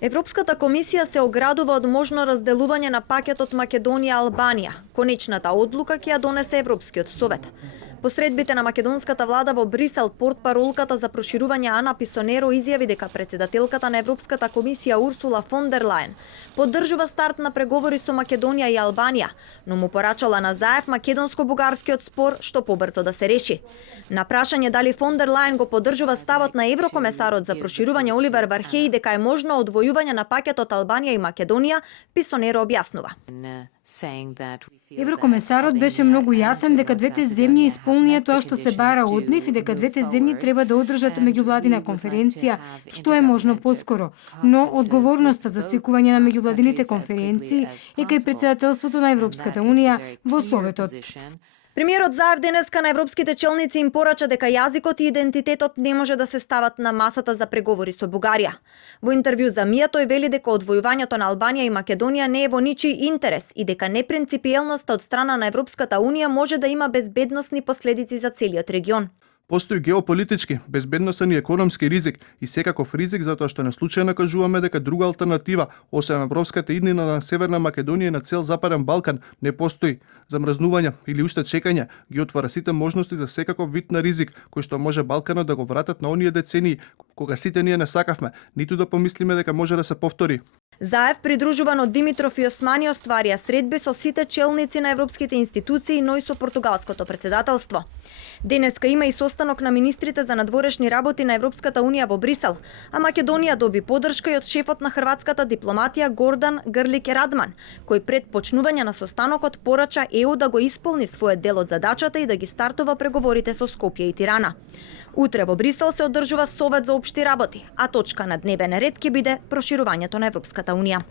Европската комисија се оградува од можно разделување на пакетот Македонија-Албанија. Конечната одлука ќе ја донесе Европскиот совет. Посредбите на македонската влада во Брисел, портпаролката за проширување Ана Писонеро изјави дека председателката на Европската комисија Урсула фон дер Лајен поддржува старт на преговори со Македонија и Албанија, но му порачала на Заев македонско-бугарскиот спор што побрзо да се реши. На прашање дали фон дер Лајен го поддржува ставот на еврокомесарот за проширување Оливер Вархеј дека е можно одвојување на пакетот Албанија и Македонија, Писонеро објаснува. Еврокомесарот беше многу јасен дека двете земји исполнија тоа што се бара од нив и дека двете земји треба да одржат меѓувладина конференција, што е можно поскоро. Но одговорноста за свикување на меѓувладините конференции е кај председателството на Европската Унија во Советот. Премиерот Заев денеска на европските челници им порача дека јазикот и идентитетот не може да се стават на масата за преговори со Бугарија. Во интервју за МИА тој вели дека одвојувањето на Албанија и Македонија не е во ничиј интерес и дека непринципиелноста од страна на Европската Унија може да има безбедносни последици за целиот регион. Постои геополитички, безбедносен и економски ризик и секаков ризик затоа што не случајно кажуваме дека друга алтернатива, освен европската иднина на Северна Македонија и на цел Западен Балкан, не постои. Замрзнување или уште чекање ги отвара сите можности за секаков вид на ризик, кој што може Балканот да го вратат на оние децении, кога сите ние не сакавме, ниту да помислиме дека може да се повтори. Заев, придружуван од Димитров и Османи, остварија средби со сите челници на европските институции, но и со португалското председателство. Денеска има и состанок на министрите за надворешни работи на Европската Унија во Брисел, а Македонија доби поддршка и од шефот на хрватската дипломатија Гордан Грлик Радман, кој пред почнување на состанокот порача ЕУ да го исполни својот дел од задачата и да ги стартува преговорите со Скопје и Тирана. Утре во Брисел се одржува Совет за општи работи, а точка на дневен ред ќе биде проширувањето на Европската Унија.